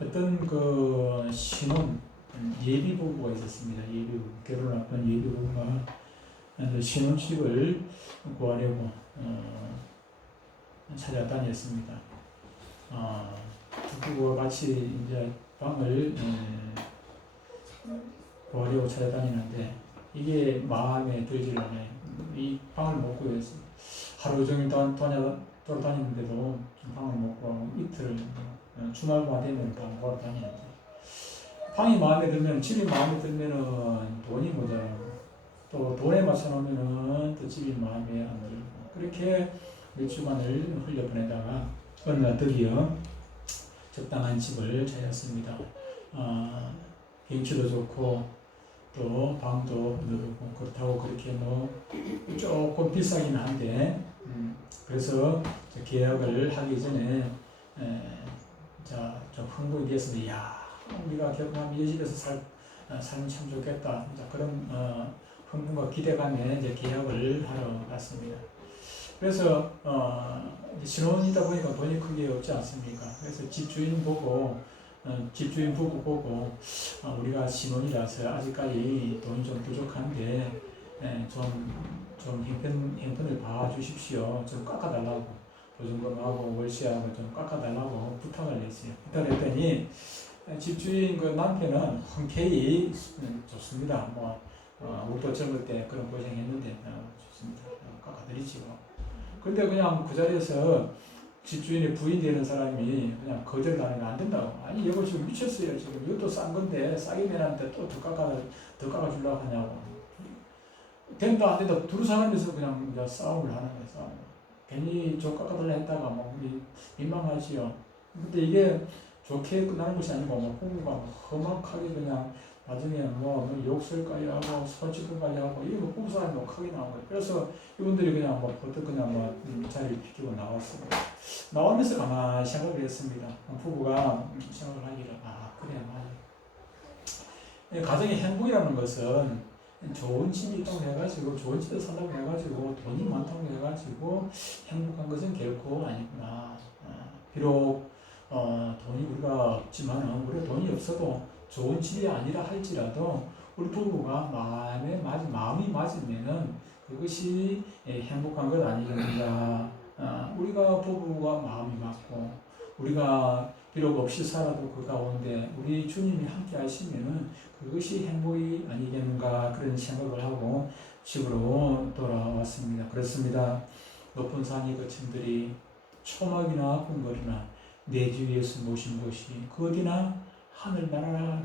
어떤 그 신혼 예비 부부가 있었습니다. 예비 부부, 결혼 앞둔 예비 부부가 신혼집을 구하려고 찾아다녔습니다. 두 부부가 같이 이제 방을 구하려고 찾아다니는데 이게 마음에 들지 않아요. 이 방을 못 구해서 하루 종일 돌아다니는데도 방을 못 구하고 이틀 주말만 되면 방 구하러 다니는데 방이 마음에 들면 집이 마음에 들면은 돈이 모자라고 또 돈에 맞춰놓으면은 또 집이 마음에 안 들고 그렇게 몇 주간을 흘려보내다가 어느 날 드디어 적당한 집을 찾았습니다. 경치도 좋고 또 방도 넓고 그렇다고 그렇게 뭐 조금 비싸긴 한데 그래서 계약을 하기 전에 좀 흥분이 됐습니다. 야, 우리가 결혼하면 이 집에서 살면 참 좋겠다. 그런 흥분과 기대감에 이제 계약을 하러 갔습니다. 그래서 신혼이다 보니까 돈이 크게 없지 않습니까? 그래서 집주인 부부 보고 우리가 신혼이라서 아직까지 돈이 좀 부족한데 좀 형편을 봐주십시오. 좀 깎아달라고 보증금하고 월세하고 좀 깎아달라고 부탁을 했어요. 부탁을 했더니 집주인 그 남편은 흔쾌히 좋습니다. 우리도 젊을 때 그런 고생했는데 좋습니다. 깎아드리지요. 근데 그냥 그 자리에서 집주인의 부인 되는 사람이 그냥 거절을 하면 안 된다고. 아니, 여보 지금 미쳤어요. 지금 이것도 싼 건데 싸게 내놨는데 또 더 깎아주려고 하냐고. 된다 안 된다 두 사람에서 그냥 이제 싸움을 하는 거예요. 싸움. 괜히 좀 깎아달라 했다가 민망하지요. 근데 이게 좋게 끝나는 것이 아니고 부부가 험악하게 그냥 나중에 욕설까지 하고 솔직까지 하고 이거 부부싸움이 크게 나온 거예요. 그래서 이분들이 그냥 버뜩 그냥 자리를 비키고 나왔습니다. 나오면서 가만히 생각을 했습니다. 부부가 생각을 하기를 그래 맞아. 가정의 행복이라는 것은 좋은 집이 있다고 해가지고 좋은 집에 산다고 해가지고 돈이 많다고 해가지고 행복한 것은 결코 아니구나. 비록 돈이 우리가 없지만 우리가 돈이 없어도 좋은 집이 아니라 할지라도 우리 부부가 마음이 맞으면은 그것이 행복한 것 아니겠는가. 우리가 부부가 마음이 맞고 우리가 비록 없이 살아도 그 가운데 우리 주님이 함께 하시면은 그것이 행복이 아니겠는가 그런 생각을 하고 집으로 돌아왔습니다. 그렇습니다. 높은 산이 거친들이 초막이나 궁궐이나 내 주위에서 모신 곳이 그 어디나 하늘나라.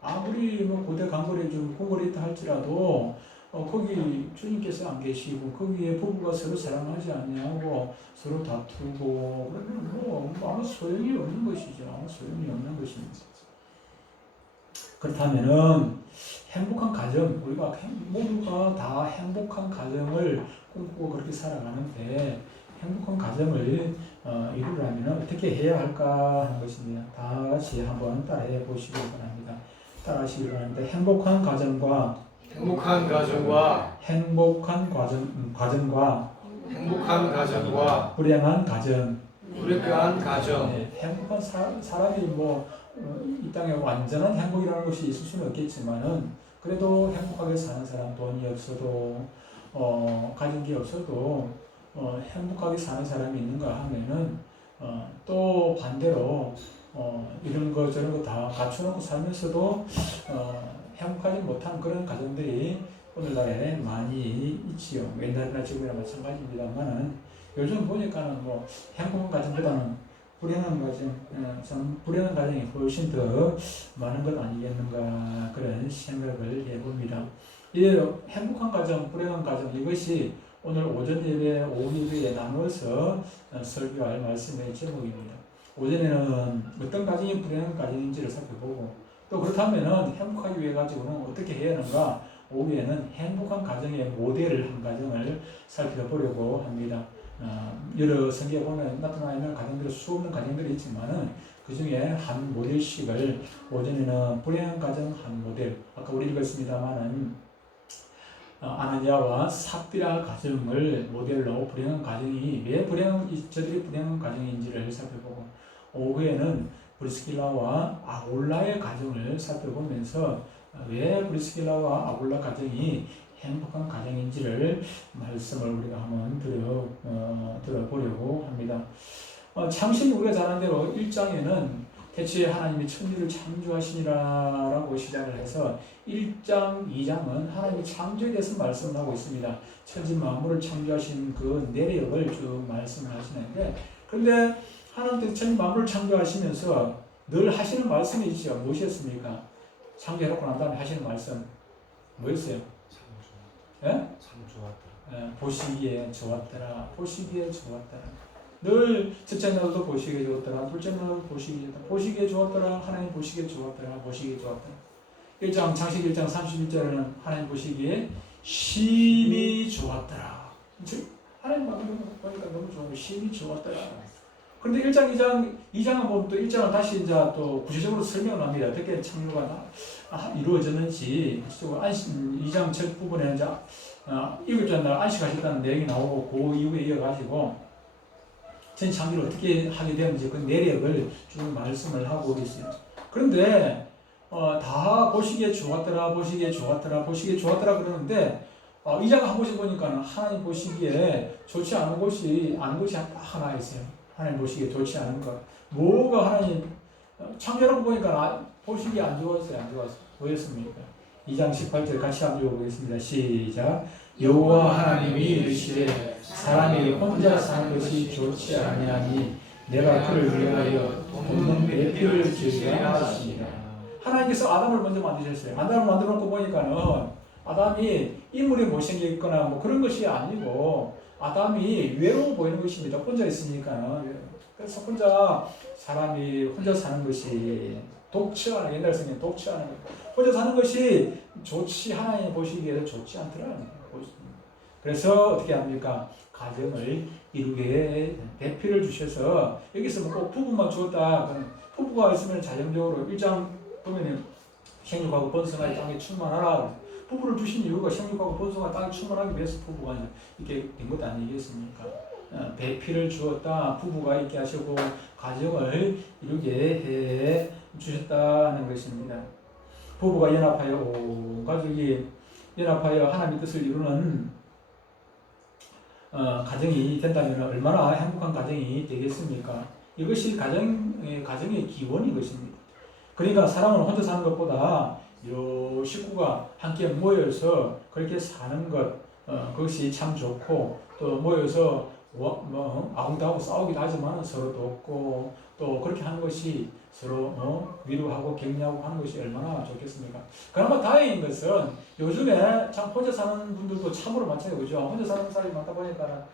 아무리 고대 강골에 좀 궁궐이 있다 할지라도 거기 주님께서 안 계시고 거기에 부부가 서로 사랑하지 않냐고 서로 다투고 그러면 아무 소용이 없는 것이죠. 아무 소용이 없는 것입니다. 그렇다면은 행복한 가정, 우리가 모두가 다 행복한 가정을 꿈꾸고 그렇게 살아가는데 행복한 가정을 이루려면 어떻게 해야 할까 하는 것입니다. 다 같이 한번 따라해 보시기 바랍니다. 따라하시기 바랍니다. 행복한 가정과 행복한 불행한 가정. 가정. 행복한 사람이 이 땅에 완전한 행복이라는 것이 있을 수는 없겠지만은 그래도 행복하게 사는 사람, 돈이 없어도 가진 게 없어도 행복하게 사는 사람이 있는가 하면은 또 반대로 이런 거 저런 거 다 갖춰놓고 살면서도 행복하지 못한 그런 가정들이 오늘날에 많이 있지요. 옛날이나 지금이나 마찬가지입니다만은 요즘 보니까는 행복한 가정보다는 불행한 가정이 훨씬 더 많은 것 아니겠는가 그런 생각을 해봅니다. 이 행복한 가정, 불행한 가정 이것이 오늘 오전 예배, 오후 예배에 나누어서 설교할 말씀의 제목입니다. 오전에는 어떤 가정이 불행한 가정인지를 살펴보고 또 그렇다면 행복하기 위해 가지고는 어떻게 해야 하는가 오후에는 행복한 가정의 모델을 한 가정을 살펴보려고 합니다. 여러 성경에 보면 나타나 있는 가정들이 수없는 가정들이 있지만은 그 중에 한 모델식을 오전에는 불행한 가정 한 모델 아까 우리 읽었습니다만은 아나니아와 삽비라 가정을 모델로 불행한 가정이 왜 저들이 불행한 가정인지를 살펴보고 오후에는 브리스길라와 아굴라의 가정을 살펴보면서 왜 브리스길라와 아굴라 가정이 행복한 가정인지를 말씀을 우리가 한번 들어보려고 합니다. 창세기 우리가 잘 아는 대로 1장에는 대체 하나님이 천지를 창조하시니라라고 시작을 해서 1장, 2장은 하나님이 창조에 대해서 말씀을 하고 있습니다. 천지 만물을 창조하신 그 내력을 쭉 말씀을 하시는데, 그런데 하나님께서 천지 만물을 창조하시면서 늘 하시는 말씀이 있죠. 무엇이었습니까? 창조해놓고 난 다음에 하시는 말씀 뭐였어요? 예? 참 좋았다. 보시기에 좋았더라. 보시기에 좋았더라. 늘 첫째 날도 보시기에 좋았더라. 둘째 날도 보시기에 좋았더라. 보시기에 좋았더라. 하나님 보시기에 좋았더라. 보시기에 좋았더라. 1장 창세기 1장 31절에는 하나님 보시기에 심히 좋았더라. 하나님 보니까 너무 좋은 거 심히 좋았더라. 그런데 1장, 2장을 보면 또 1장은 다시 이제 또 구체적으로 설명을 합니다. 어떻게 창조가 이루어졌는지. 2장 첫 부분에 이제 일곱째 날 안식하셨다는 내용이 나오고 그 이후에 이어가지고 전 창조를 어떻게 하게 되는지 그 내력을 쭉 말씀을 하고 있어요. 그런데 다 보시기에 좋았더라, 보시기에 좋았더라, 보시기에 좋았더라 그러는데 2장 한 곳에 보니까 하나님 보시기에 좋지 않은 곳이 딱 하나 있어요. 하나님 보시기에 좋지 않은 것. 뭐가 하나님 창조라고 보니까 보시기에 안 좋았어요, 안 좋았어요. 뭐였습니까? 2장 18절 같이 한번 읽어보겠습니다. 시작. 여호와 하나님이 이르시되 사람이 혼자 사는 것이 좋지 아니하니 내가 그를 위하여 돕는 배필을 지으려 하시니라. 하나님께서 아담을 먼저 만드셨어요. 아담을 만들어 놓고 보니까는 아담이 인물이 못생겼거나 뭐 그런 것이 아니고 아담이 외로워 보이는 것입니다. 혼자 있으니까는. 그래서 사람이 혼자 사는 것이 독처하는, 옛날 성경 독처하는 것. 혼자 사는 것이 하나님 보시기에도 좋지 않더라는. 그래서 어떻게 합니까? 가정을 이루게 배필을 주셔서 여기서 꼭 부부만 주었다. 부부가 있으면 자연적으로 1장 보면 생육하고 번성하여 땅에 충만하라. 부부를 주신 이유가 생육하고 번성하여 땅에 충만하기 위해서 부부가 이렇게 된 것 아니겠습니까? 배필을 주었다. 부부가 있게 하시고 가정을 이루게 해 주셨다는 것입니다. 부부가 연합하여 온 가족이 연합하여 하나님의 뜻을 이루는 가정이 된다면 얼마나 행복한 가정이 되겠습니까? 이것이 가정의 기원인 것입니다. 그러니까 사람은 혼자 사는 것보다 여러 식구가 함께 모여서 그렇게 사는 것, 그것이 참 좋고, 또 모여서 아웅다웅 싸우기도 하지만 서로 돕고, 또 그렇게 하는 것이 서로 위로하고 격려하고 하는 것이 얼마나 좋겠습니까? 그나마 다행인 것은 요즘에 참 혼자 사는 분들도 참으로 많잖아요. 그죠? 혼자 사는 사람이 많다 보니까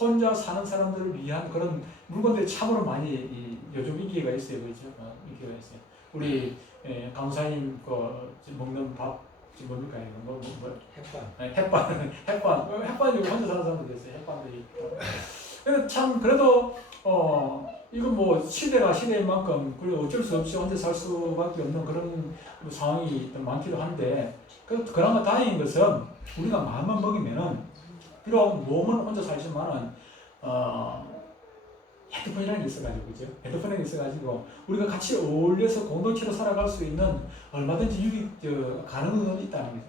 혼자 사는 사람들을 위한 그런 물건들이 참으로 많이 요즘 인기가 있어요. 그죠? 인기가 있어요. 우리 강사님 먹는 밥 뭡니까 이거 햇반 이거 혼자 사는 사람들도 있어요. 햇반들이. 근데 참 그래도 이건 뭐 시대인 만큼 그리고 어쩔 수 없이 혼자 살 수밖에 없는 그런 상황이 많기도 한데 그나마 다행인 것은 우리가 마음만 먹이면은 비록 몸은 혼자 살지만은 헤드폰이라는 게 있어가지고, 그죠? 헤드폰이 있어가지고, 우리가 같이 어울려서 공동체로 살아갈 수 있는 얼마든지 가능은 있다는 거죠.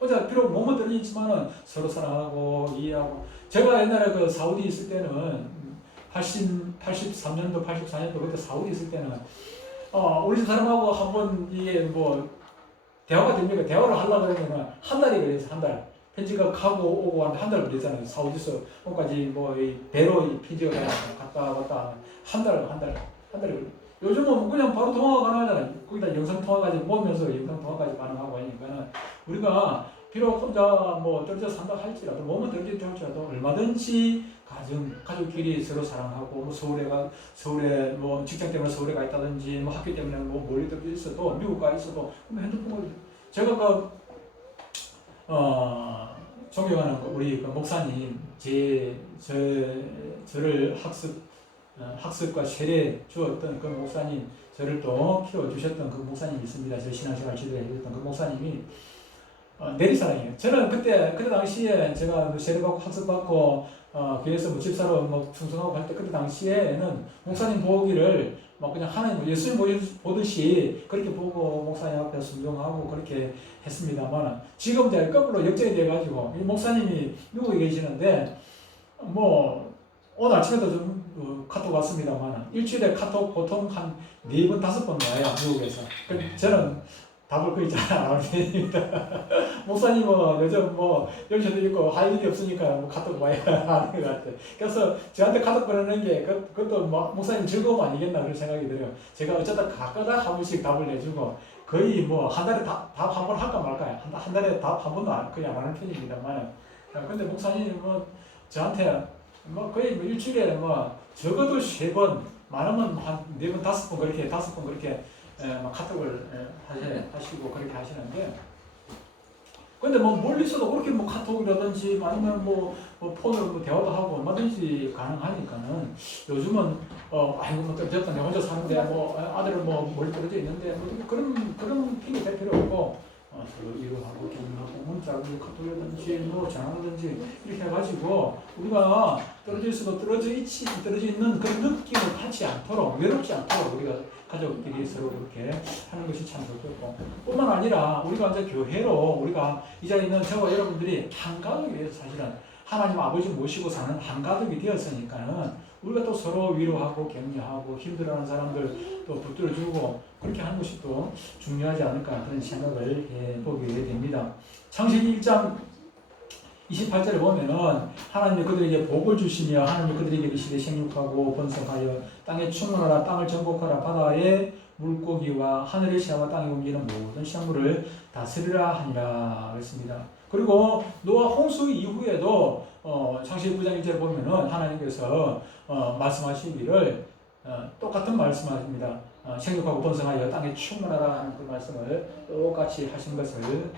혼자 비록 몸은 떨어지지만은 서로 사랑하고, 이해하고. 제가 옛날에 사우디 있을 때는 83년도, 84년도 그때 사우디 있을 때는, 우리 집 사람하고 한번 이게 대화가 됩니까? 대화를 하려고 그러면은 한 달이 걸려서 한 달. 편지가 가고 오고 한 달 걸리잖아요. 사우디에서 까지 배로 편지가 갔다 왔다 한 달 걸려. 요즘은 그냥 바로 통화가 가능하잖아요. 거기다 영상 통화까지 보면서 영상 통화까지 가능하고 하니까는 우리가 비록 혼자 떨어져 산다 할지라도 몸은 떨어져 할지라도 얼마든지 가족끼리 서로 사랑하고 서울에 직장 때문에 서울에 가 있다든지 학교 때문에 멀리 있어도 미국 가 있어도 핸드폰을 제가 존경하는 우리 목사님, 저를 학습과 세례 주었던 그 목사님, 저를 또 키워주셨던 그 목사님이 있습니다. 저 신앙생활 지도해 주셨던 그 목사님이 내리사랑이에요. 저는 그때 당시에 제가 세례받고 학습받고 교회에서 뭐 집사로 뭐 충성하고 할 때 그때 당시에는 목사님 보기를 막 그냥 하나님 예수님 보듯이 그렇게 보고 목사님 앞에 순종하고 그렇게 했습니다만 지금 이제 거꾸로 역전이 돼가지고 이 목사님이 미국에 계시는데 뭐 오늘 아침에도 좀 카톡 왔습니다만 일주일에 카톡 보통 한 4번 5번 와요 미국에서. 저는 답을 거의 잘 안 하는 편입니다. 목사님은 요즘 뭐 연세도 있고 할 일이 없으니까 뭐 카톡 많이 하는 것 같아요. 그래서 저한테 카톡 보내는 게 그것도 뭐 목사님 즐거움 아니겠나 그런 생각이 들어요. 제가 어쩌다 가끔씩 한 번씩 답을 내주고 거의 뭐 한 달에 답 한 번 할까 말까요. 한 달에 답 한 번도 거의 안 하는 편입니다만. 근데 목사님은 저한테 뭐 거의 뭐 일주일에 뭐 적어도 3번, 많으면 한 4번, 5번 그렇게 5번 그렇게 막 카톡을 하시고 그렇게 하시는데, 근데 뭐 멀리서도 그렇게 뭐 카톡이라든지 아니면 뭐 폰으로 뭐 대화도 하고 얼마든지 가능하니까는 요즘은 아이고 뭐 어쨌든 내가 혼자 사는데 뭐 아들은 뭐 멀리 떨어져 있는데 뭐 그런 핑계 댈 필요 없고 서로 위로하고 격려하고 문자로 카톡이라든지 뭐 전화라든지 이렇게 해가지고 우리가 떨어져 있어도 떨어져 있는 그런 느낌을 받지 않도록 외롭지 않도록 우리가 가족끼리 서로 이렇게 하는 것이 참 좋겠고, 뿐만 아니라 우리가 이제 교회로 우리가 이 자리에 있는 저와 여러분들이 한 가족이 사실은 하나님 아버지 모시고 사는 한 가족이 되었으니까는 우리가 또 서로 위로하고 격려하고 힘들어하는 사람들 또 붙들어주고 그렇게 하는 것이 또 중요하지 않을까 그런 생각을 해보게 됩니다. 창세기 1장 28절에 보면은 하나님이 그들에게 복을 주시며 하나님이 그들에게 이르시되 생육하고 번성하여 땅에 충만하라 땅을 정복하라 바다의 물고기와 하늘의 새와 땅에 움직이는 모든 생물을 다스리라 하니라 그랬습니다. 그리고 노아 홍수 이후에도 창세기 9장 1절에 보면은 하나님께서 말씀하시기를 똑같은 말씀하십니다. 생육하고 번성하여 땅에 충만하라 하는 그 말씀을 똑같이 하신 것을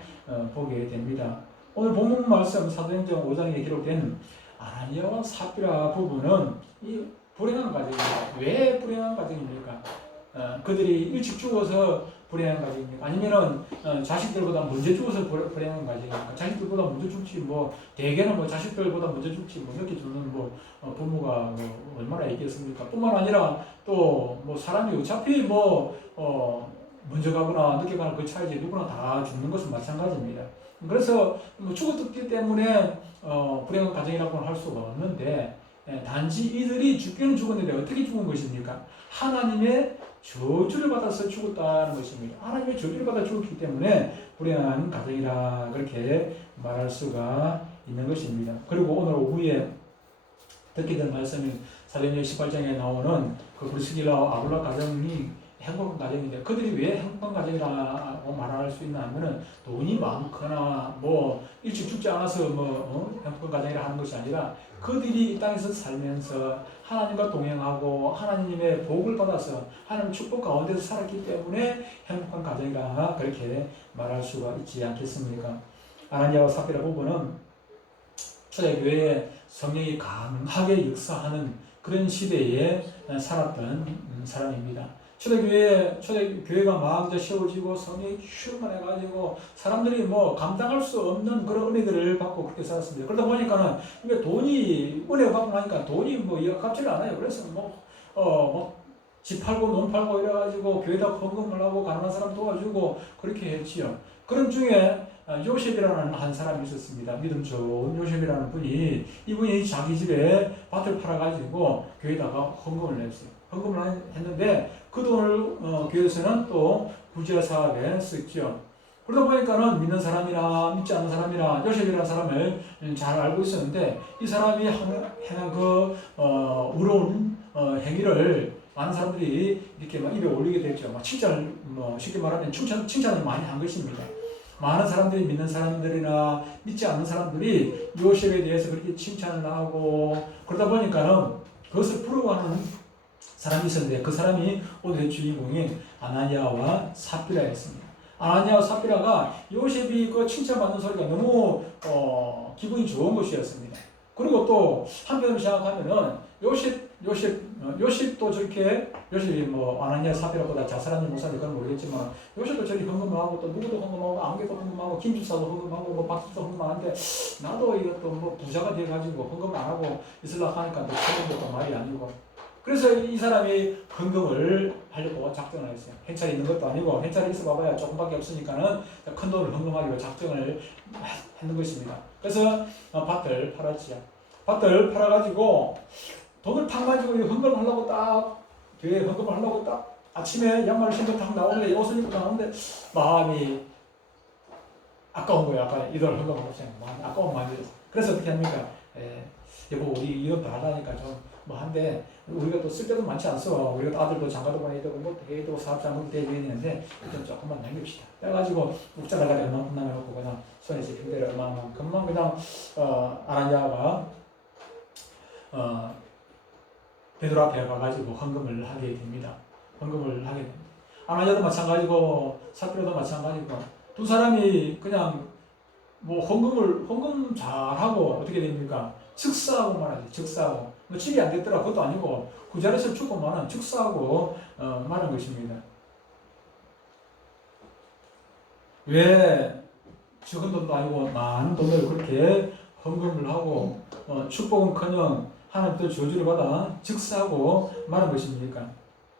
보게 됩니다. 오늘 본문 말씀 사도행전 5장에 기록된 아나니아와 삽비라 부부는 이 불행한 가정입니다. 왜 불행한 가정입니까? 그들이 일찍 죽어서 불행한 가정입니까? 아니면은 자식들보다 먼저 죽어서 불행한 가정입니까? 자식들보다 먼저 죽지 뭐 대개는 뭐 자식들보다 먼저 죽지 뭐 늦게 죽는 뭐 부모가 뭐 얼마나 있겠습니까? 뿐만 아니라 또 뭐 사람이 어차피 뭐 먼저 가거나 늦게 가는 그 차이지 누구나 다 죽는 것은 마찬가지입니다. 그래서 뭐 죽었기 때문에 불행한 가정이라고는 할 수가 없는데, 단지 이들이 죽기는 죽었는데 어떻게 죽은 것입니까? 하나님의 저주를 받아서 죽었다는 것입니다. 하나님의 저주를 받아 죽었기 때문에 불행한 가정이라 그렇게 말할 수가 있는 것입니다. 그리고 오늘 오후에 듣게 될 말씀이 사도행전 18장에 나오는 그 브리스길라와 아굴라 가정이 행복한 가정인데, 그들이 왜 행복한 가정이라고 말할 수 있나 하면은 돈이 많거나 뭐 일찍 죽지 않아서 뭐 행복한 가정이라 하는 것이 아니라 그들이 이 땅에서 살면서 하나님과 동행하고 하나님의 복을 받아서 하나님 축복 가운데서 살았기 때문에 행복한 가정이라 그렇게 말할 수가 있지 않겠습니까? 아나니아와 삽비라 부부는 초대교회에 성령이 강하게 역사하는 그런 시대에 살았던 사람입니다. 초대교회가 막 이제 세워지고 성령이 충만해가지고 사람들이 뭐 감당할 수 없는 그런 은혜들을 받고 그렇게 살았습니다. 그러다 보니까는 이게 돈이 은혜 받고 나니까 돈이 뭐 아깝지를 않아요. 그래서 집 팔고 논 팔고 이래가지고 교회다 헌금을 하고 가난한 사람 도와주고 그렇게 했지요. 그런 중에 요셉이라는 한 사람이 있었습니다. 믿음 좋은 요셉이라는 분이, 이분이 자기 집에 밭을 팔아가지고 교회에다가 헌금을 냈어요. 헌금을 했는데 그 돈을 교회에서는 또 구제 사업에 썼죠. 그러다 보니까는 믿는 사람이나 믿지 않는 사람이나 요셉이라는 사람을 잘 알고 있었는데, 이 사람이 행한 그 의로운 행위를 많은 사람들이 이렇게 막 입에 올리게 됐죠. 막 칭찬을 쉽게 말하면 칭찬을 많이 한 것입니다. 많은 사람들이, 믿는 사람들이나 믿지 않는 사람들이 요셉에 대해서 그렇게 칭찬을 하고, 그러다 보니까는 그것을 부러워하는 사람이 있었는데, 그 사람이 오늘의 주인공인 아나니아와 삽비라였습니다. 아나니아와 삽비라가 요셉이 그 칭찬받는 소리가 너무 기분이 좋은 것이었습니다. 그리고 또 한편으로 생각하면은 요셉 요셉도 저렇게 요셉이 뭐 아나니아 사피라보다 자살한 목사님 그건 모르겠지만 요셉도 저렇게 헌금하고 또 누구도 헌금하고 안개도 헌금하고 김집사도 헌금하고 뭐 박집사도 헌금하는데 나도 이것도 뭐 부자가 돼가지고 헌금 안 하고 있으려고 하니까 또 그런 것도 말이 아니고 그래서 이 사람이 헌금을 하려고 작정을 했어요. hen찰이 있는 것도 아니고 hen찰이 있어 봐봐야 조금밖에 없으니까는 큰 돈을 헌금하기로 작정을 했는 것입니다. 그래서 밭을 팔았지요. 밭을 팔아가지고 돈을 탁 가지고 헌금을 하려고 딱 교회에 헌금을 하려고 딱 아침에 양말을 신고 딱 나오는데 옷을 입고 나오는데 마음이 아까운 거예요. 아까 이걸 헌금하고 마음이 아까운 마음이 들었어요. 그래서 어떻게 합니까? 여보 우리 이런 거 하다니까 좀 뭐 한데 우리가 또 쓸 때도 많지 않소. 우리가 또 아들도 장가도 보내야 되고 뭐 해야 되고 사업장도 대줘야 되는데 좀 조금만 남깁시다. 그래가지고 묵자라가 얼마큼 남겨놓고 그냥 손에 집힌 대로 얼마만큼만 그냥 아나니아가 베드로 앞에 가가지고 헌금을 하게 됩니다. 헌금을 하게 됩니다. 아나니아도 마찬가지고 사피로도 마찬가지고 두 사람이 그냥 뭐 헌금 잘하고 어떻게 됩니까? 즉사하고 말하지. 즉사하고 뭐 집이 안 됐더라 그것도 아니고 그 자리에서 죽고만은 즉사하고 말한 것입니다. 왜 적은 돈도 아니고 많은 돈을 그렇게 헌금을 하고 축복은커녕 하나님도 저주를 받아 즉사하고 말한 것입니까?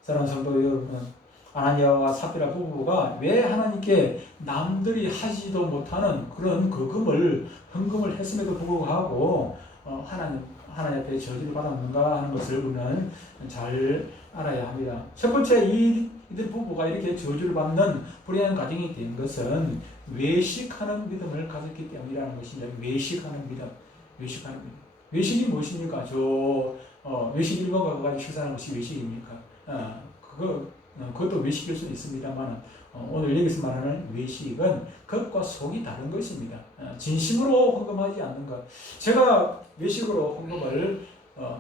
사랑하는 성도 여러분, 아나니아와 사피라 부부가 왜 하나님께 남들이 하지도 못하는 그런 금을 헌금을 했음에도 불구하고 하나님 앞에 저주를 받았는가 하는 것을 우리는 잘 알아야 합니다. 첫 번째 이들 부부가 이렇게 저주를 받는 불의한 가정이 된 것은 외식하는 믿음을 가졌기 때문이라는 것입니다. 외식하는 믿음, 외식하는 믿음. 외식이 무엇입니까? 외식 일본과 그까지 식사하는 것이 외식입니까? 그것도 외식일 수도 있습니다만 오늘 여기서 말하는 외식은 겉과 속이 다른 것입니다. 진심으로 헌금하지 않는 것. 제가 외식으로 헌금을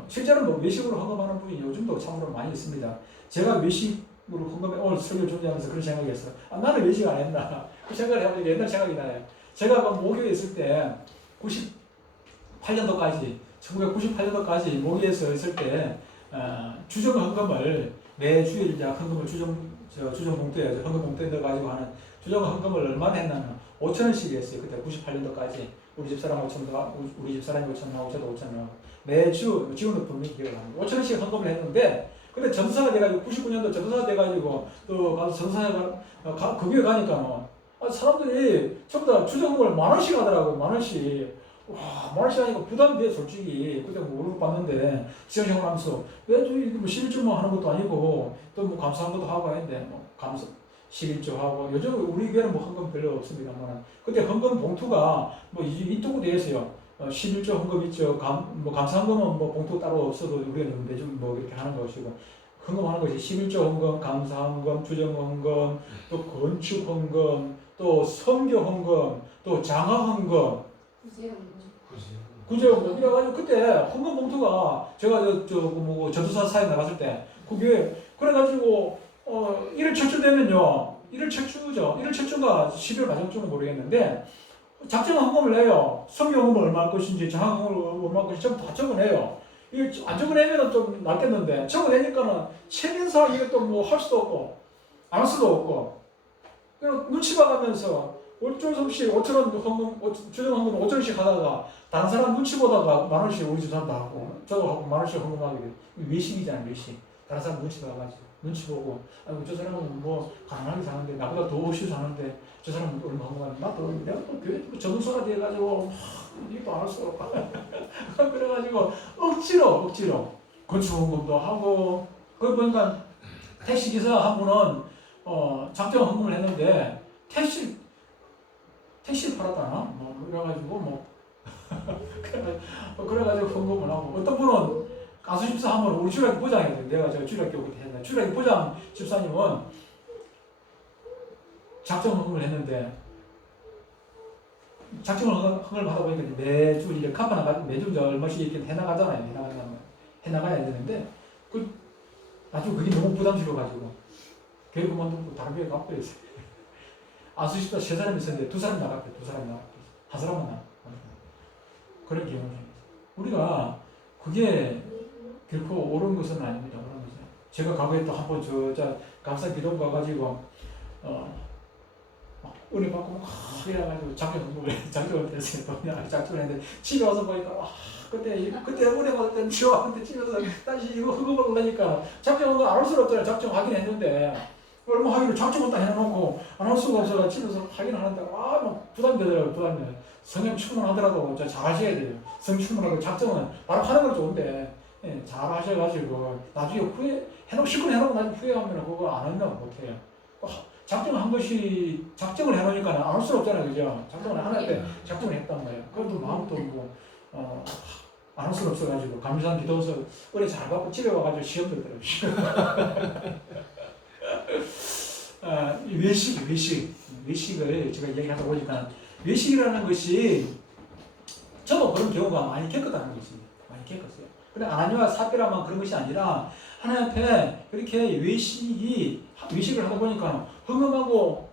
실제로 뭐 외식으로 헌금하는 분이 요즘도 참으로 많이 있습니다. 제가 외식으로 헌금에 오늘 설교 준비하면서 그런 생각이 했어요. 나는 외식 안 했나? 그 생각을 해보니까 옛날 생각이 나요. 제가 모교에 있을 때 1998년도까지 모교에서 있을 때 주정 헌금을 매주일 헌금을 주정 봉투에 헌금 봉투에 넣어가지고 하는 주정 헌금을 얼마나 했냐면 5,000원씩 했어요. 그때 98년도까지 우리 집사람 5,000원, 우리 집사람이 5,000원, 저도 5,000원 매주 지원을 분명히 기억합니다. 5,000원씩 헌금을 했는데 근데 전도사가 돼가지고 99년도 전도사가 돼가지고 또 가서 전도사가 거기에 가니까 사람들이 전부 다 주정 헌금을 10,000원씩 하더라고요. 10,000원씩. 와, 말시 하니까 부담돼, 솔직히. 그때 뭐 월급 받는데, 지원생활 하면서, 매주 뭐 11조만 하는 것도 아니고, 또 뭐 감사한 것도 하고 했는데, 11조 하고, 요즘 우리 교회는 뭐 헌금 별로 없습니다만, 그때 헌금 봉투가 뭐 이쪽으로 되어 있어요. 11조 헌금 있죠. 감사한 거는 뭐 봉투 따로 없어도 우리는 매주 뭐 이렇게 하는 것이고, 헌금하는 것이 11조 헌금, 감사헌금, 주정헌금, 또 건축헌금, 또 선교헌금, 또 장학헌금, 구제헌금 이래가지고 그때 헌금 봉투가 제가 전도사 사에 나갔을 때 그게 그래가지고 1월 첫주 되면요 1월 첫주가 12월 마지막주는 모르겠는데 작정 헌금을 내요. 선교 헌금을 얼마 할 것인지 장학 헌금을 얼마 할 것인지 다 적어내요. 이게 안 적어내면 좀 낫겠는데 적어내니까는 체면상 이것도 뭐 할 수도 없고 안 할 수도 없고 그냥 눈치 봐가면서 어쩔 수 없이 5,000원 헌금, 주정 헌금 5,000원씩 하다가 다른 사람 눈치 보다가 10,000원씩 우리 집사람도 하고 저도 하고 10,000원씩 헌금하게 돼. 외식이잖아, 외식. 다른 사람 눈치 봐가지고 눈치 보고 아이고 저 사람은 뭐 가난하게 사는데 나보다 더 오시고 사는데 저 사람은 얼마 헌금하는데 나도 내가 또 교회 전도사가 돼가지고 이것도 안 할 수가 없고 그래가지고 억지로 건축 헌금도 하고 거기 보니까 택시기사 한 분은 작정 헌금을 했는데 택시를 팔았다나? 그래가지고 그래가지고 헌금을 하고 어떤 분은 가수 집사 한 번 우리 주일학교 부장이거든요. 내가 제가 주일학교 그때 했는데 주일학교 부장 집사님은 작정 헌금을 했는데 작정 헌금을 받아 보니까 매주 이제 카파 나가지고 매주 얼마씩 이렇게 해나가야 되는데 나중에 그게 너무 부담스러워가지고 교회 그만두고 다른 교회 가버렸어요. 아수십사 3사람이 있었는데 2사람이 나갔대. 한 사람은 나갔대. 그런 경험이 생겼어요. 우리가 그게 결코 옳은 것은 아닙니다. 제가 과거에 또 한 번 저 감사 기도 가가지고 막 은혜 받고 막 이래가지고 작정을 했어요. 작정을 했는데 집에 와서 보니까 와 그때 은혜 받을 때는 좋았는데 집에 와서 다시 이거 흑음을 올라니까 작정한 거 안 할 수가 없잖아요. 작정하긴 했는데 얼마 하기로 작정을 딱 해놓고 안 할 수가 없어서 집에서 하긴 하는데 막 부담되더라고요. 부담돼. 성령 충만하더라도 잘 하셔야 돼요. 성령 충만하고 작정은 바로 하는 건 좋은데 예, 잘 하셔가지고 나중에 해놓고 실컷 해놓고 나중에 후회하면 그거 안 한다고 못해요. 작정한 것이 작정을 해놓으니까 안 할 수 없잖아요, 그죠? 작정을 하는데 작정을 했단 말이에요. 그것도 마음도 안 할 수는 없어가지고 감사한 기도서 은혜 잘 받고 집에 와가지고 시험 들더라고요. 외식을 제가 얘기하다 보니까 외식이라는 것이 저도 그런 경우가 많이 겪었다는 것입니다. 많이 겪었어요. 근데 아나니와 삽비라만 그런 것이 아니라 하나님 앞에 그렇게 외식을 하다 보니까 헌금하고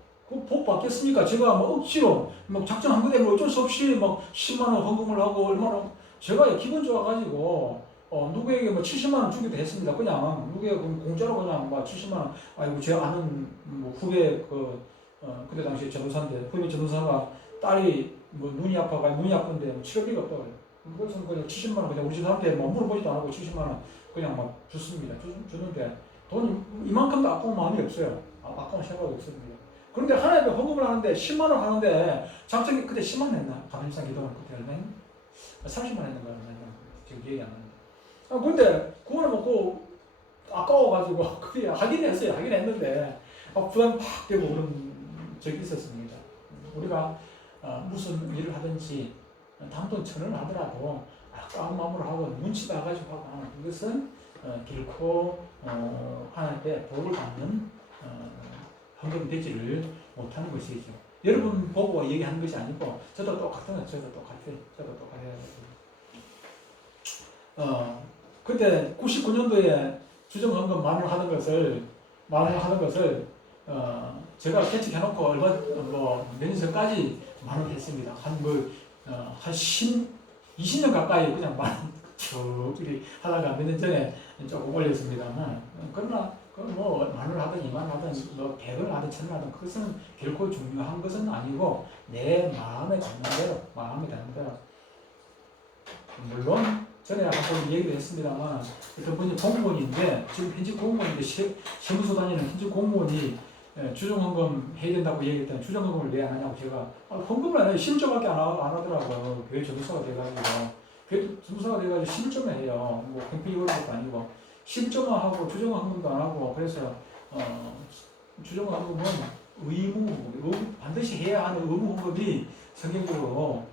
복 받겠습니까? 제가 뭐 억지로 막 작정한 거 때문에 어쩔 수 없이 막 10만 원 헌금을 하고 얼마나 제가 기분 좋아가지고 누구에게 뭐 70만 원 주기도 했습니다. 그냥 누구에게 공짜로 그냥 막 70만 원 아이고 제가 아는 뭐 후배 그때 당시에 전도사인데 후배 전도사가 딸이 뭐 눈이 아픈데 뭐 치료비가 없다고 그래요. 그래서 그냥 70만 원 그냥 우리 집한테 뭐 물어보지도 않고 70만 원 그냥 막 줬습니다. 주는데 돈이 이만큼도 아까운 마음이 없어요. 아까운 생각이 없습니다. 그런데 하나님께 헌금을 하는데 10만 원 하는데 작정이 그때 10만 원 했나? 감사상 기도는 그때 얼마였나? 30만 원 했는가? 지금 기억이 안 나는데. 근데 그거는 먹고 아까워가지고 그게 하긴 했어요. 하긴 했는데 부담 팍 되고 그런 적이 있었습니다. 우리가 무슨 일을 하든지 단돈 1,000원을 하더라도 아까운 마음으로 하고 눈치 봐가지고 하고 하는 그것은 결코 하나님께 복을 받는 헌금 되지를 못하는 것이죠. 여러분 보고 얘기하는 것이 아니고 저도 똑같아요. 저도 똑같아요. 그때 99년도에 주정헌금 만원 하는 것을 제가 계측해놓고 얼마 몇 년 전까지 만원 했습니다. 한 20년 가까이 그냥 만원 쭉 하다가 몇 년 전에 조금 올렸습니다만 그러나 뭐 만원 하든 2만 하든 뭐 100을 하든 1000을 하든 그것은 결코 중요한 것은 아니고 내 마음에 닿는 대로 물론 전에 한번 얘기도 했습니다만 어떤 분이 공무원인데 지금 현직 공무원인데 세무서 다니는 현직 공무원이 주정헌금 해야 된다고 얘기했더니 주정헌금을 왜 안 하냐고 제가 헌금을 안 해요. 11조밖에 안 하더라고요. 교회 전도사가 돼가지고 교회 전도사가 돼가지고 11조만 해요. 뭐 경필이 그런 것도 아니고 11조만 하고 주정헌금도 안 하고 그래서 주정헌금은 반드시 해야 하는 의무 헌금이 성경적으로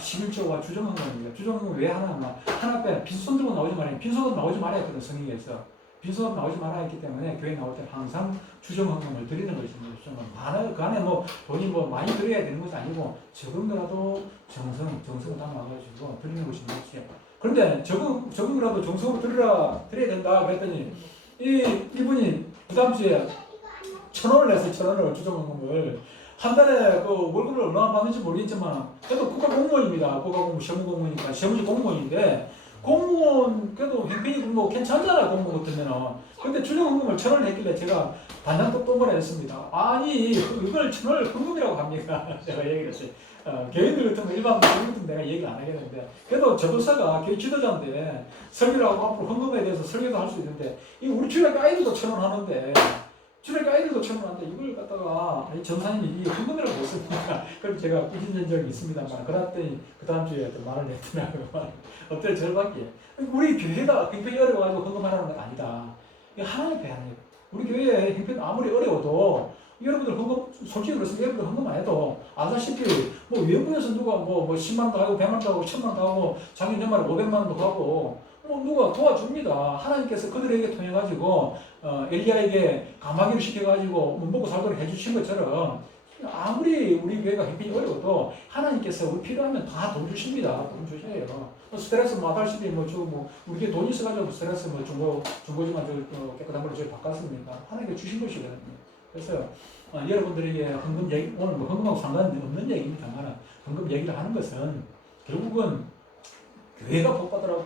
11조와 주정헌금입니다. 주정헌금 왜 하나? 하나 앞에 빈손 들고 나오지 말아요. 빈손으로 나오지 말아야 했거든, 성경에서. 빈손으로 나오지 말아야 했기 때문에 교회 나올 때 항상 주정헌금을 드리는 것입니다. 주정헌금. 그 안에 뭐 돈이 뭐 많이 들어야 되는 것이 아니고 적은 거라도 정성을 담아가지고 드리는 것이 좋죠. 그런데 적은 거라도 정성으로 드려야 된다 그랬더니 이분이 그 다음 주에 1,000원을 냈어요. 1,000원을 주정헌금을. 한 달에 그 월급을 얼마나 받는지 모르겠지만 그래도 국가공무원입니다. 국가공무원 시험공무원이니까 시험지 공무원인데 공무원 그래도 형편이 뭐 괜찮잖아요. 공무원 같으면은. 근데 주정헌금을 1,000원을 했길래 제가 반장도 똥거라 했습니다. 아니 이걸 1,000원을 헌금이라고 합니까? 제가 얘기를 했어요. 교인들 같은 거 일반 교인들 내가 얘기를 안 하겠는데 그래도 저도사가 교회 지도자인데 설교를 하고 앞으로 헌금에 대해서 설교도 할 수 있는데 이 우리 주일학교 아이들도 1,000원 하는데 주일학교 아이들도 1,000원 하는데 이걸 갖다가 전사님이 이 헌금이라고 했습니까? 그럼 제가 꾸짖은 적이 있습니다만 그랬더니 그 다음 주에 또 말을 냈더라고요. 어때요? 저밖에 우리 교회가 형편이 어려워가지고 헌금하라는 건 아니다. 이게 하나님 배하는 우리 교회의 형편 아무리 어려워도 여러분들 헌금 솔직히 그렇습니다. 여러분들 헌금 안 해도 아다시피 뭐 외부에서 누가 뭐 10만 원도 하고 100만 원도 하고 1000만 원도 하고 자기 연말에 500만 원도 하고 뭐 누가 도와줍니다. 하나님께서 그들에게 통해 가지고 엘리야에게 가마귀를 시켜 가지고 먹고 살도록 해주신 것처럼 아무리 우리 교회가 형편이 어려워도 하나님께서 우리 필요하면 다 돈 주십니다. 돈 주셔요. 스트레스 마다시피 우리 교회 돈 있어가지고 스트레스 중고지만 깨끗한 걸로 저희 바꿨습니까? 하나님께 주신 것이거든요. 그래서 여러분들에게 헌금 얘기, 오늘 뭐 헌금하고 상관없는 얘기입니다만 헌금 얘기를 하는 것은 결국은 교회가 복받으라고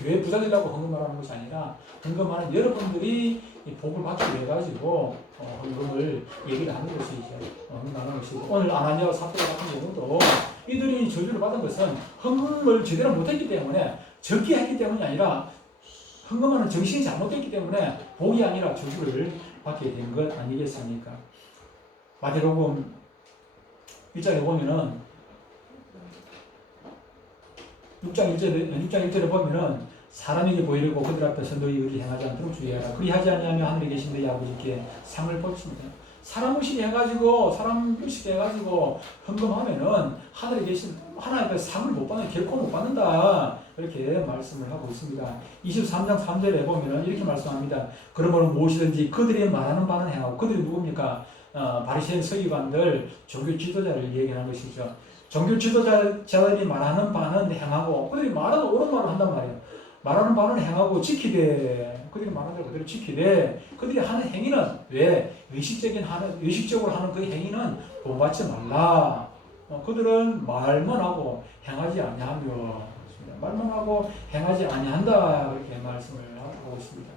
교회 부자 되려고 헌금하라는 것이 아니라 헌금하는 여러분들이 이 복을 받기 위해 가지고 헌금을 얘기를 하는 것이 이제 헌금하는 것이고, 오늘 아나니아와 삽비라 같은 경우도 이들이 저주를 받은 것은 헌금을 제대로 못했기 때문에, 적게 했기 때문이 아니라 헌금하는 정신이 잘못됐기 때문에 복이 아니라 저주를 받게 된 것 아니겠습니까? 마태복음 1장에 보면은 6장 1절에 보면은 사람에게 보이려고 그들 앞에서 너희 의를 행하지 않도록 주의하라. 그리하지 아니하면 하늘에 계신 너희 아버지께 상을 보십니다. 사람 의식에 해가지고, 사람 의식에 해가지고 헌금하면은 하늘에 계신 하나님께 상을 못 받는, 결코 못 받는다. 이렇게 말씀을 하고 있습니다. 23장 3절에 보면은 이렇게 말씀합니다. 그러므로 무엇이든지 그들이 말하는 바는 행하고, 그들이 누굽니까? 바리새인 서기관들, 종교 지도자를 얘기하는 것이죠. 종교 지도자들이 말하는 바는 행하고, 그들이 말하는 옳은 말을 한단 말이에요. 말하는 바는 행하고 지키되, 그들이 말하는 대로 그대로 지키되, 그들이 하는 행위는 왜 의식적으로 하는 그 행위는 본받지 말라. 그들은 말만 하고 행하지 아니하며, 말만 하고 행하지 아니한다, 이렇게 말씀을 하고 있습니다.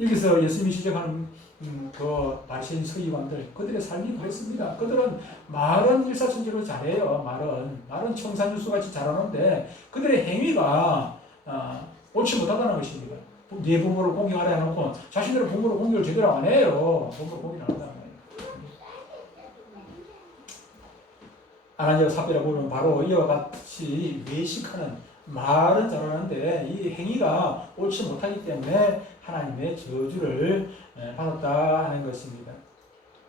여기서 예수님이 지적하는 그 바리새인 서기관들, 그들의 삶이 그랬습니다. 그들은 말은 일사천리로 잘해요. 말은 청산유수같이 잘하는데 그들의 행위가 옳지 못하다는 것입니다. 네 부모를 공경하라 해놓고 자신들의 부모를 공경을 제대로 안 해요. 부모를 공경 안 한다는 거예요. 아나니아와 삽비라 보면 바로 이와 같이 외식하는, 말은 잘하는데 이 행위가 옳지 못하기 때문에 하나님의 저주를 받았다 하는 것입니다.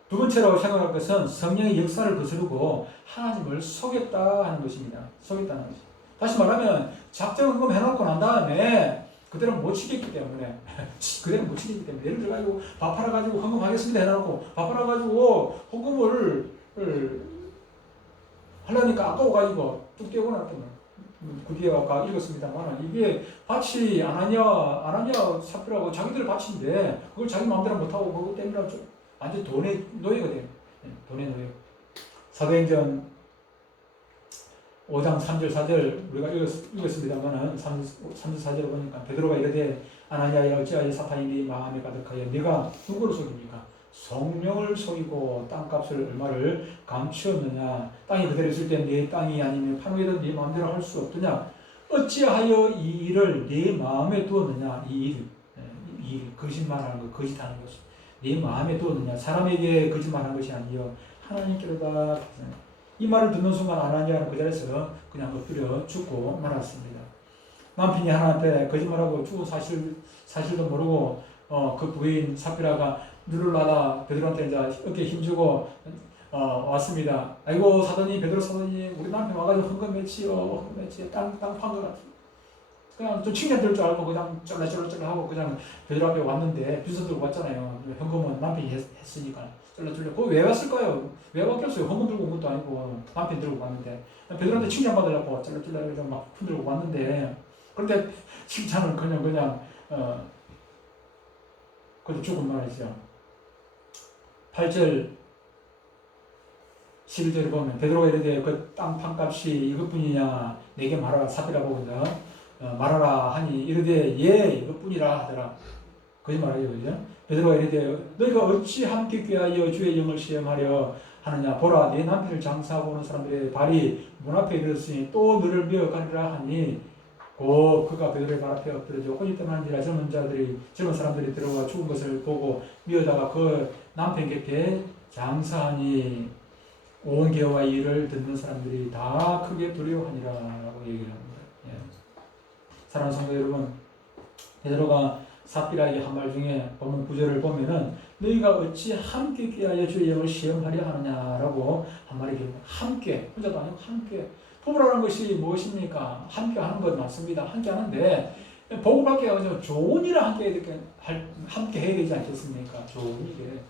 두 번째로 생각할 것은 성령의 역사를 거스르고 하나님을 속였다 하는 것입니다. 속였다는 것입니다. 다시 말하면 작정 헌금 해놓고 난 다음에 그대로 못 지켰기 때문에 예를 들어가지고 밥 팔아가지고 헌금하겠습니다 해놓고 밥 팔아가지고 헌금을 하려니까 아까워가지고 뚝 떼고 났더니 그 뒤에 아까 읽었습니다만 이게 밭이 아나니아 삽비라고 자기들 밭인데 그걸 자기 마음대로 못하고 그거 때문에 완전 돈의 노예가 돼요. 돈의 노예. 사도행전 5장 3절 4절 우리가 읽었습니다만은 3절 4절 보니까 베드로가 이르되 아나니아야 어찌하여 사탄이 네 마음에 가득하여 네가 누구를 속입니까? 성령을 속이고 땅값을 얼마를 감추었느냐? 땅이 그대로 있을 때 네 땅이 아니면 판후에도 네 마음대로 할 수 없더냐? 어찌하여 이 일을 네 마음에 두었느냐? 이 일, 거짓말하는 것, 거짓하는 것, 네 마음에 두었느냐? 사람에게 거짓말하는 것이 아니요 하나님께로다. 이 말을 듣는 순간 아나니아는 그 자리에서 그냥 엎드려 죽고 말았습니다. 남편이 하나한테 거짓말하고 죽은 사실도 모르고 그 부인 삽비라가 누를라다 베드로한테 이제 어깨에 힘주고 왔습니다. 아이고 사도님, 베드로 사도님, 우리 남편 와가지고 헌금 매치요, 땅 판 것 같아. 그냥 좀 칭찬 들 줄 알고 그냥 쩔라쩔라 하고 그냥 베드로 앞에 왔는데 빈손 들고 왔잖아요. 현금은 남편이 했으니까 쩔라쩔라. 그거 왜 왔을까요? 왜 왔겠어요? 헌금 들고 온 것도 아니고 남편 들고 왔는데 베드로한테 칭찬 받으려고 쩔라쩔라 막 흔들고 왔는데 그런데 칭찬을 그냥 그래서 죽은 말이죠. 8절 11절을 보면 베드로가 이르되 그 땅 판값이 이것뿐이냐 내게 말하라. 삽비라 보거든. 말하라 하니 이르되 예 이것뿐이라 하더라. 거짓말하죠, 그죠? 베드로가 이르되 너희가 어찌 함께 꾀하여 주의 영을 시험하려 하느냐. 보라 내 남편을 장사하고 오는 사람들의 발이 문 앞에 이르렀으니 또 너를 미어 가리라 하니 곧 그가 베드로의 발 앞에 엎드려져 혼이 떠나는지라 젊은 사람들이 들어와 죽은 것을 보고 미어다가 그 남편 곁에 장사하니 온 개와 일을 듣는 사람들이 다 크게 두려워하니라 라고 얘기를 합니다. 예. 사랑하는 성도 여러분, 베드로가 삽비라에게 한 말 중에 본문 9절을 보면은 너희가 어찌 함께 꾀하여 주의 영을 시험하려 하느냐라고 한 말이 됩니다. 함께, 혼자도 아니고 함께. 부부라는 것이 무엇입니까? 함께 하는 것 맞습니다. 함께 하는데 복을 받기 위해서 좋은 일을 함께 해야 되지 않겠습니까? 좋은 일.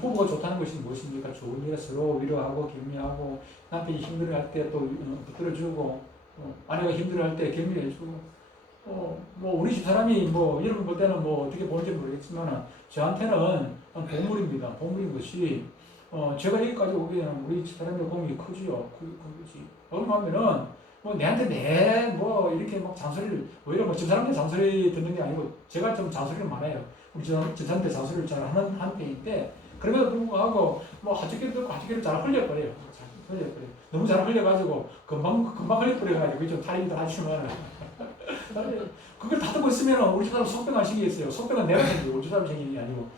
부부가 좋다는 것이 무엇입니까? 좋은 일에 서로 위로하고 격려하고 남편이 힘들어할 때 또 붙들어주고 아내가 힘들어할 때 격려해주고 뭐 우리 집 사람이 뭐 여러분 볼 때는 뭐 어떻게 보는지 모르겠지만 저한테는 보물입니다. 보물인 것이 제가 여기까지 오기에는 우리 집 사람의 공이 크지요. 그지. 얼마면은 뭐 내한테 뭐 이렇게 막 잔소리를 오히려 뭐 집사람한테 잔소리 듣는 게 아니고 제가 좀 잔소리를 많아요. 우리 집사람한테 잔소리를 잘 하는 편인데 그럼에도 불구하고 뭐 하주기를 잘 흘려버려요. 잘 흘려버려요. 너무 잘 흘려가지고 금방 흘려버려가지고 좀 탈이기도 하지만 그걸 다 듣고 있으면 우리 집사람 속병할 시기였어요. 속병은 내가 생기고 우리 집사람 생기는 게 아니고.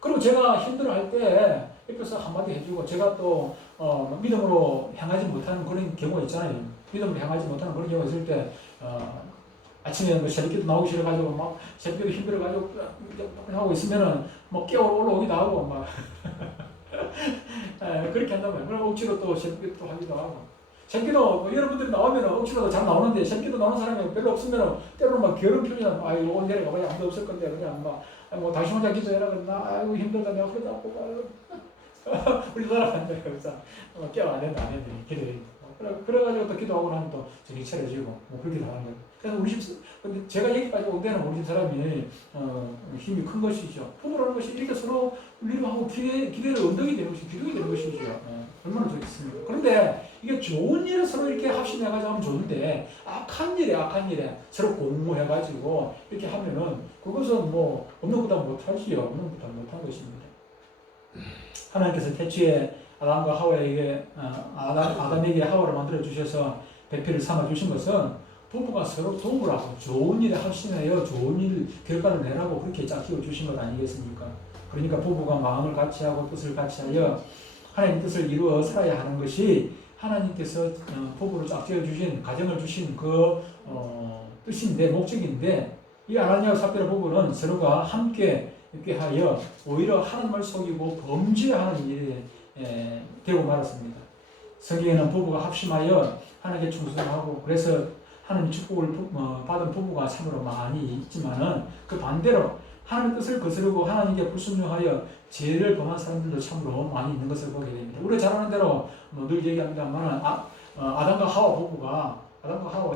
그리고 제가 힘들어할 때 옆에서 한마디 해주고 제가 또 믿음으로 향하지 못하는 그런 경우가 있잖아요. 믿음으로 향하지 못하는 그런 경우가 있을 때 아침에 뭐 새벽기도 나오기 싫어가지고 막 새벽기도 힘들어가지고 하고 있으면은 뭐 깨워 올라오기도 하고 막 그렇게 한단 말이에요. 그럼 억지로 또 새벽기도 하기도 하고 새벽기도 뭐 여러분들이 나오면은 억지로도 잘 나오는데 새벽기도 나오는 사람이 별로 없으면은 때로는 막 게으른 편이야. 아이고 오늘 내려가봐야 아무도 없을 건데 그냥 뭐 당신 혼자 기도해라 그랬나? 아이고 힘들다 내가 그러다 아프고 우리 사람한테 그래서 깨워 안 된다 기도해. 그래가지고 또 기도하고 나면 또 정신 차려지고 뭐 그렇게 하는 거예요. 그래서 우리 집 근데 제가 여기까지 온 데는 우리 집 사람이 힘이 큰 것이죠. 부부라는 것이 이렇게 서로 위로하고 기대를 언덕이 되는 것이 기둥이 되는 것이죠. 얼마나 좋겠습니까? 그런데 이게 좋은 일에 서로 이렇게 합심해가지고 하면 좋은데 악한 일에 서로 공모해가지고 이렇게 하면은 그것은 뭐 없는 것보다 못하지요. 없는 것보다 못한 것입니다. 하나님께서 태초에 아담과 하와에게 아담에게 하와를 만들어 주셔서 배필을 삼아 주신 것은 부부가 서로 도우라고 좋은 일에 합심하여 좋은 일 결과를 내라고 그렇게 짝지어 주신 것 아니겠습니까? 그러니까 부부가 마음을 같이하고 뜻을 같이하여 하나님 뜻을 이루어 살아야 하는 것이 하나님께서 부부로 짝지어 주신 가정을 주신 그 뜻인데 목적인데 이 아나니아와 삽비라 부부는 서로가 함께 이렇게 하여 오히려 하나님을 속이고 범죄하는 일에 되고 말았습니다. 성경에는 부부가 합심하여 하나님께 충성하고 그래서 하나님 축복을 받은 부부가 참으로 많이 있지만은 그 반대로 하나님의 뜻을 거스르고 하나님께 불순종하여 죄를 범한 사람들도 참으로 많이 있는 것을 보게 됩니다. 우리가 잘 아는 대로 늘 얘기합니다만 아담과 하와 부부가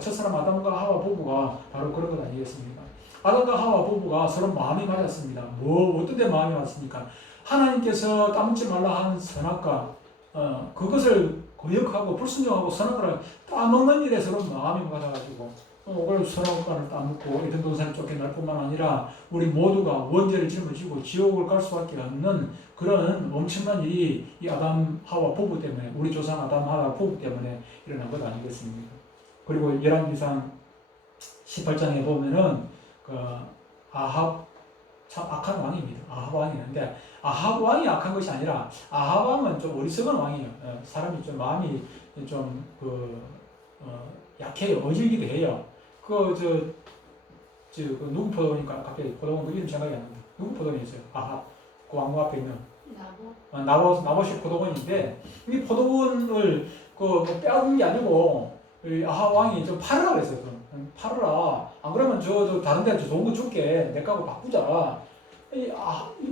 첫사람 아담과 하와 부부가 바로 그런 것 아니겠습니까? 아담과 하와 부부가 서로 마음이 맞았습니다. 어떤 데 마음이 맞습니까? 하나님께서 따먹지 말라 하는 선악과 그것을 거역하고 불순종하고 선악과를 따먹는 일에 서로 마음이 맞아가지고 오늘 선악과를 따먹고 에덴 동산을 쫓겨날 뿐만 아니라 우리 모두가 원죄를 짊어지고 지옥을 갈 수밖에 없는 그런 엄청난 일이 이 아담 하와 부부 때문에 우리 조상 아담 하와 부부 때문에 일어난 것 아니겠습니까? 그리고 열왕기상 18장에 보면은 그 아합 참 악한 왕입니다. 아합 왕이 있는데 아합 왕이 악한 것이 아니라 아합 왕은 좀 어리석은 왕이에요. 사람이 좀 마음이 좀 약해요. 어질기도 해요. 그 누구 포도니까 갑자기 포도원 그 이름 생각이 안 납니다. 누구 포도원이었어요? 아합 그 왕국 앞에 있는 나봇이 포도원인데 이 포도원을 뭐 빼앗은 게 아니고 아합 왕이 좀 팔으라 그랬어요. 팔으라. 안 그러면 저 다른 데 좋은 거 줄게. 내 거하고 바꾸자. 이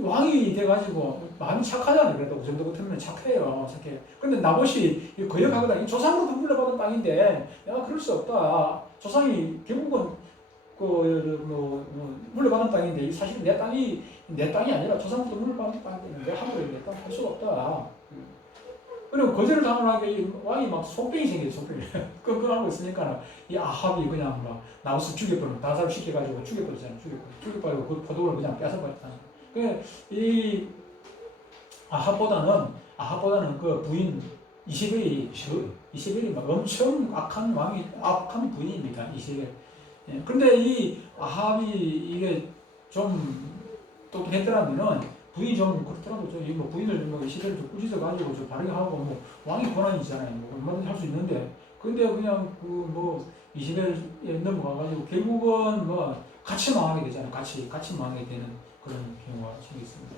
왕이 돼가지고 마음이 착하잖아요. 그래도 그 정도 같으면 착해요. 착해. 근데 나봇이 거역하거든. 조상으로도 물려받은 땅인데 야 그럴 수 없다. 조상이 결국은 물려받은 땅인데 사실 내 땅이 아니라 조상으로도 물려받은 땅인데 내가 함부로 내 땅 할 수가 없다. 그리고 거절을 당하게 왕이 막 속병이 생겨요. 속병이. 그거 하고 있으니까 이 아합이 그냥 막 나웃을 죽여버리고 다살 시켜가지고 죽여버리잖아요. 죽여버리고 그 포도를 그냥 뺏어버렸다. 이 아합보다는 그 부인 이세벨이 막 엄청 악한 부인입니다. 이세벨. 예. 근데 이 아합이 이게 좀 똑똑했더라면은 부인이 좀 그렇더라고. 뭐 부인을 이세벨을 좀 꾸짖어가지고 좀 바르게 하고 뭐 왕이 권한이잖아요. 뭐 얼마든지 할 수 있는데 근데 그냥 이세벨에 넘어가가지고 결국은 뭐 같이 망하게 되잖아요. 같이 망하게 되는 그런 경우가 생겼습니다.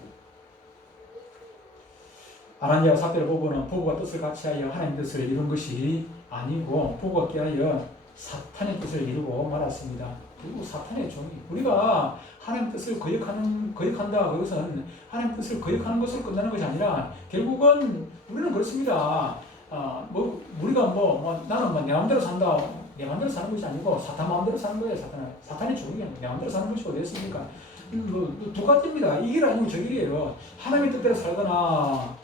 아나니아와 삽비라 부부가 뜻을 같이하여 하나님 뜻을 이룬 것이 아니고 부부가 꾀하여 사탄의 뜻을 이루고 말았습니다. 그리고 사탄의 종이 우리가 하나님 뜻을 거역한다. 그것은 하나님 뜻을 거역하는 것으로 끝나는 것이 아니라 결국은 우리는 그렇습니다. 우리가 나는 내 마음대로 산다. 내 마음대로 사는 것이 아니고 사탄 마음대로 사는 거예요. 사탄의 종이야. 내 마음대로 사는 것이 어디였습니까? 두 가지입니다. 이 길 아니고 저 길이에요. 하나님의 뜻대로 살거나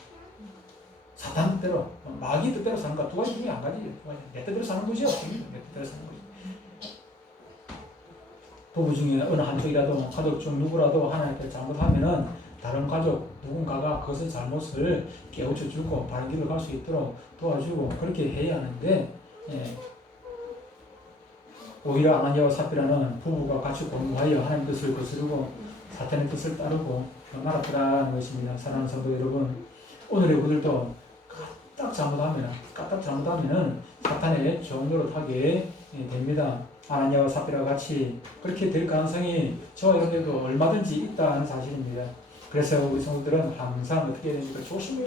사탄 뜻대로, 마귀 뜻대로 사는 것 두 가지 중에 한 가지죠. 내 뜻대로 사는 거죠. 내 뜻대로 사는 거죠. 부부 중에 어느 한쪽이라도 가족 중 누구라도 하나님께 잘못하면은 다른 가족 누군가가 그것의 잘못을 깨우쳐주고 바른 길로 갈 수 있도록 도와주고 그렇게 해야 하는데 예. 오히려 아나니아와 삽비라는 부부가 같이 공모하여 하나님 뜻을 거스르고 사탄의 뜻을 따르고 말았더라는 것입니다. 사랑하는 성도 여러분, 오늘의 우리들도 까딱 잘못하면은 사탄의 종로로 타게 됩니다. 아나니아와 삽비라 같이 그렇게 될 가능성이 저와 여러분들도 얼마든지 있다는 사실입니다. 그래서 우리 성도들은 항상 어떻게 해야 됩니까? 조심히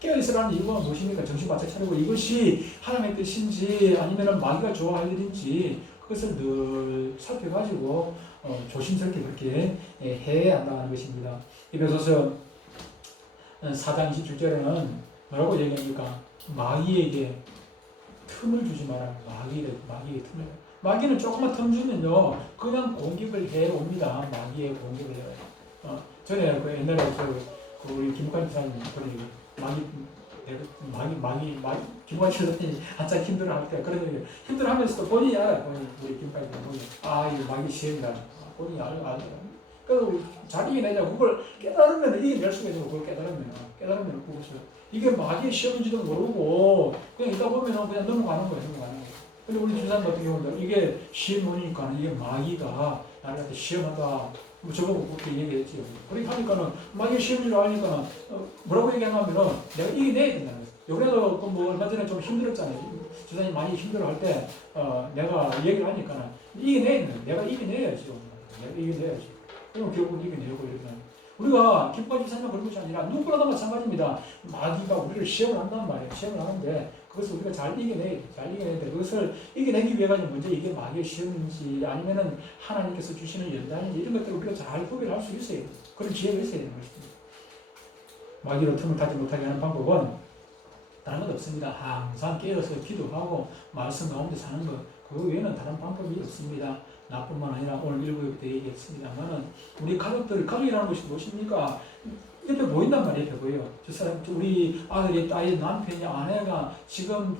깨어있으라는 이유가 무엇입니까? 정신 바짝 차리고 이것이 하나님의 뜻인지 아니면 마귀가 좋아할 일인지 그것을 늘 살펴가지고 조심스럽게 그렇게 해야 한다는 것입니다. 에베소서 4장 27절에는 뭐라고 얘기합니까? 마귀에게 틈을 주지 마라. 마귀에게 틈을. 마귀는 조금만 틈 주면요, 그냥 공격을 해옵니다. 마귀의 공격을 해요. 전에 그 옛날에 우리 김국환 지사님 김국환 지사님이 한참 힘들어할 때 그런 얘기 힘들어하면서도 본인이 알아요. 우리 김국환 지사님 이거 마귀 시험이다. 본인이 알아요. 그래서 잘 이겨내자고 그걸 깨달으면 이겨낼 수가 있는 거 그걸 깨달으면 그것을 이게 마귀의 시험인지도 모르고 그냥 있다 보면 그냥 넘어가는 거예요. 근데 우리 주사님 같은 경우는 이게 시험이니까 이게 마귀가 나한테 시험한다. 저보고 그렇게 얘기했지. 그렇게 하니까는 마귀 시험인 줄 아니까 뭐라고 얘기하냐면은 내가 이겨내야 된다는 거예요. 요번에도 얼마 전에 좀 힘들었잖아요. 주사님 많이 힘들어할 때 내가 얘기를 하니까는 이겨내야 된다. 내가 이겨내야지. 그럼 결국은 이겨내고 이렇게 하는 우리가 기뻐하지 살면 그런 것이 아니라 누구라도 마찬가지입니다. 마귀가 우리를 시험을 한단 말이에요. 시험을 하는데 그것을 우리가 잘 이겨내야 돼. 그것을 이겨내기 위해서 먼저 이게 마귀의 시험인지 아니면은 하나님께서 주시는 연단인지 이런 것들을 우리가 잘 구별할 수 있어야 돼요. 그런 지혜가 있어야 되는 것입니다. 마귀로 틈을 타지 못하게 하는 방법은 다른 것 없습니다. 항상 깨어서 기도하고 말씀 가운데 사는 것. 그 외에는 다른 방법이 없습니다. 나뿐만 아니라 오늘 일부부터 얘기했습니다만은 우리 가족이라는 것이 무엇입니까? 옆에 보인단 말이에요. 옆에 보여요. 저 사람, 우리 아들이, 딸이, 남편이, 아내가 지금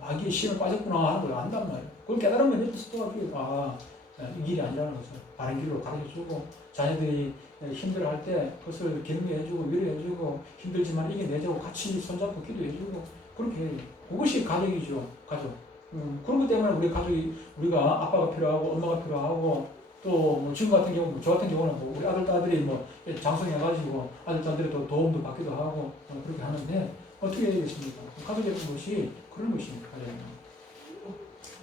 마귀의 시험에 빠졌구나 하는 걸 안단 말이에요. 그걸 깨달으면 옆에서 도와주고, 이 길이 아니라는 것을 바른 길로 가르쳐주고, 자녀들이 힘들어할 때 그것을 격려해주고, 위로해주고, 힘들지만 이겨내주고, 같이 손잡고 기도해주고, 그렇게 해요. 그것이 가족이죠. 가족. 그렇기 때문에 우리가 아빠가 필요하고, 엄마가 필요하고, 또 지금 같은 경우, 저 같은 경우는 우리 아들, 딸들이 장성해가지고 아들, 딸들이 또 도움도 받기도 하고, 그렇게 하는데, 어떻게 해야 되겠습니까? 가족의 것이 그런 것입니다.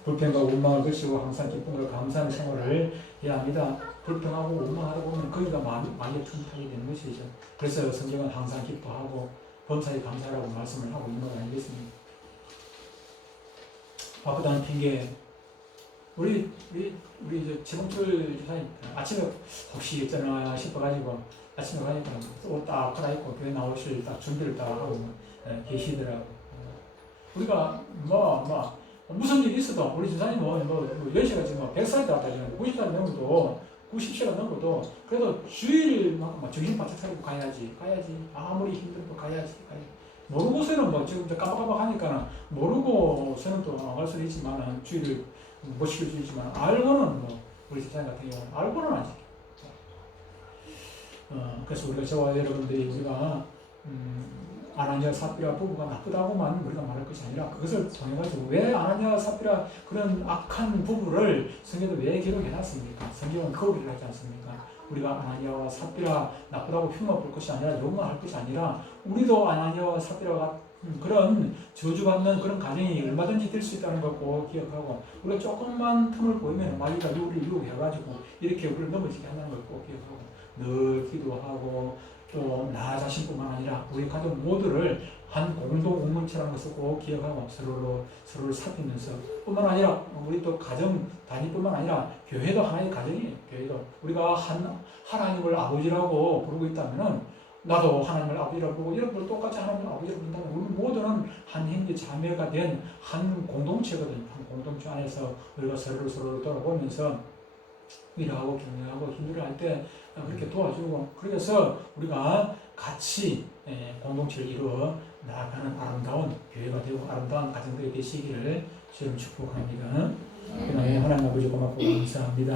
불평과 원망을 거치고 항상 기쁨과 감사하는 생활을 해야 합니다. 불평하고 원망하다 보면 거기가 많이 틈타게 되는 것이죠. 그래서 성경은 항상 기뻐하고 범사에 감사하라고 말씀을 하고 있는 건 아니겠습니까? 바쁘다는 핑계. 우리 최봉철 주사님 아침에 혹시 있잖아 싶어가지고 아침에 가니까 옷 딱 갈아입고 교회 나오실 딱 준비를 딱 하고 계시더라고. 우리가 무슨 일이 있어도 우리 주사님은 연세가 지금 100살이 다 되잖아요. 90살 넘어도 90세가 넘어도 그래도 주일 정신 바짝 차리고 가야지. 아무리 힘들어도 가야지. 모르고서는 지금 깜빡깜빡 하니까 모르고서는 또 안 갈 수도 있지만 주의를 못 시킬 수 있지만 알고는 우리 집사님 같은 경우는 알고는 안 지켜. 그래서 우리가 저와 여러분들이 우리가 아나니아 삽비라 부부가 나쁘다고만 우리가 말할 것이 아니라 그것을 통해가지고 왜 아나니아 삽비라 그런 악한 부부를 성경에 왜 기록해놨습니까? 성경은 거울을 하지 않습니까? 우리가 아나니아와 삽비라 나쁘다고 흉만 볼 것이 아니라 욕만 할 것이 아니라 우리도 아나니아와 삽비라가 그런 저주받는 그런 가정이 얼마든지 될 수 있다는 걸 꼭 기억하고 우리가 조금만 틈을 보이면 마귀가 우리를 유혹해가지고 이렇게 우리를 넘어지게 한다는 걸 꼭 기억하고 늘 기도하고 또 나 자신뿐만 아니라 우리 가족 모두를 한 공동 공동체라는 것을 꼭 기억하고 서로를 살피면서 뿐만 아니라 우리 또 가정 단위뿐만 아니라 교회도 하나의 가정이에요. 교회도 우리가 하나님을 아버지라고 부르고 있다면은 나도 하나님을 아버지라고 부르고 여러분들 똑같이 하나님을 아버지라고 부른다면 우리 모두는 한 형제 자매가 된 한 공동체거든요. 한 공동체 안에서 우리가 서로를 돌아보면서 위로하고 격려하고 힘들어할 때 그렇게 도와주고, 그래서 우리가 같이 공동체를 이루어 나아가는 아름다운 교회가 되고 아름다운 가정들이 되시기를 주님 축복합니다. 그다음에 하나님 아버지 고맙고 감사합니다.